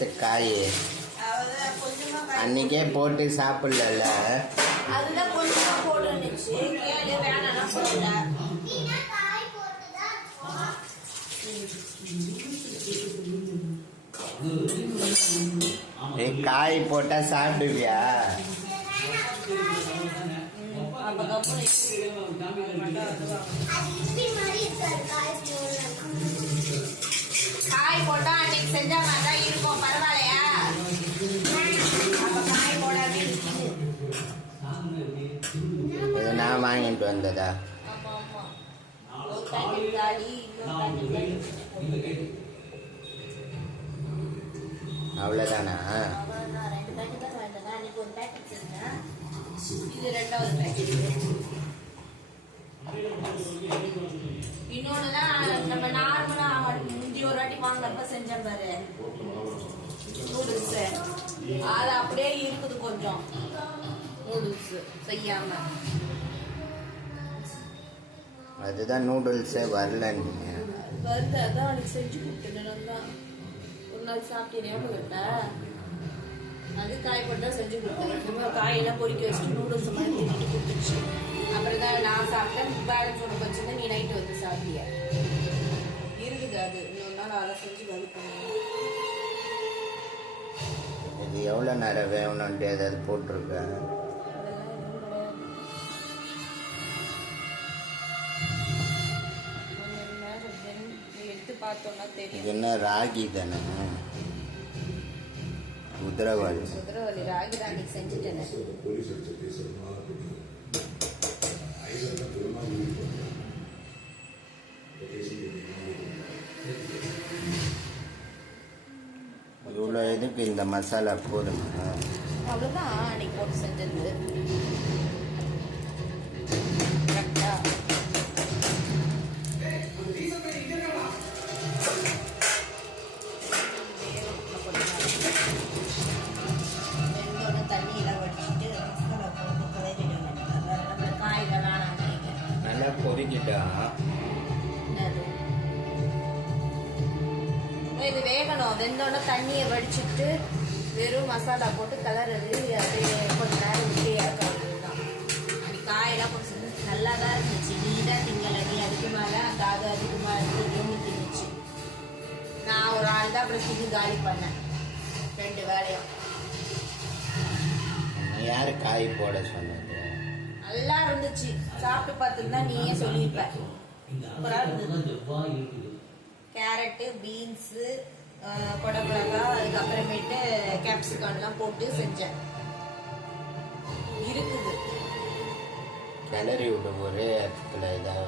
நேத்து காய் அன்னைக்கே போட்டு சாப்பிடல. அதுதான் கொஞ்சமா போட்டுச்சு. கேளு வேணாம்னா போடல. காய் போட்டா சாப்பிடுவியா? காய் போட்டா அன்னைக்கு செஞ்ச மாதிரி தான் இருக்கும். பரவாயில்லையா? காய் போடாமே இது நான் வாங்கிட்டு வந்ததா? அவ்வளோதானா? இன்னொன்னுதான் நம்ம நார்மலா முந்தி ஒரு வாட்டி வாங்கினப்ப செஞ்சேன் பாரு நூடுல்ஸ், அது அப்படியே இருக்குது கொஞ்சம் நூடுல்ஸ் செய்யாம. அதுதான் நூடுல்ஸே வரல. வருது அதான் அன்னைக்கு செஞ்சு கொடுத்துட்டேன் தான். ஒரு நாள் சாப்பிட்டேன் இல்லை, அது காய் போட்டு தான் செஞ்சு கொடுத்தேன். காயெல்லாம் பொறிக்க வச்சுட்டு நூடுல்ஸ் மாதிரி திட்டிட்டு கொடுத்துச்சு. அப்புறம் தான் நான் சாப்பிட்டேன். பேலன்ஸ் ஒன்று வச்சுருந்தேன். நீ நைட்டு வந்து சாப்பிட்டிய இருக்குது. அது இன்னொரு நாள் அதை செஞ்சு கவி பண்ணுவேன். இது எவ்வளோ நேரம் வேணும்ன்ட்டு ஏதாவது போட்டிருக்கேன். பார்த்தோம்னா தெரியும். என்ன ராகி தானே? குதிரவாளி ராகி ராகி செஞ்சுட்டேன். இவ்வளோ இதுக்கு இந்த மசாலா போதுமா? அவ்வளோதான் அன்னைக்கு போட்டு செஞ்சது. கரெக்டா தண்ணியெல்லாம் வடிச்சிட்டு காய்களாம் நல்லா பொரிக்கிட்டா இது வேகணும். வெந்தோடனே தண்ணியை வடிச்சிட்டு வெறும் மசாலா போட்டு கலர்றது. அப்படியே கொஞ்ச நேரம் விட்டு இறக்கிறது தான். அப்படி காயெல்லாம் கொஞ்சம் நல்லா தான் இருந்துச்சு. நீ தான் திங்களடி அதுக்கு மேலே அந்த அதுக்கு மேலே தின்னுச்சு. நான் ஒரு ஆள் தான் அப்படி தின்னு காலி பண்ணேன் 2 வேலையும். யாரு காய் போட சொன்னது? நல்லா இருந்துச்சு. சாப்பிட்டு பார்த்துருந்தா நீயே சொல்லியிருப்ப. சூப்பராக இருந்தது. கேரட்டு, பீன்ஸு, கொடமிளகா, அதுக்கப்புறமேட்டு கேப்சிகம்லாம் போட்டு செஞ்சேன். இருக்குது கிளறி விட்டு ஒரே இடத்துல இதாக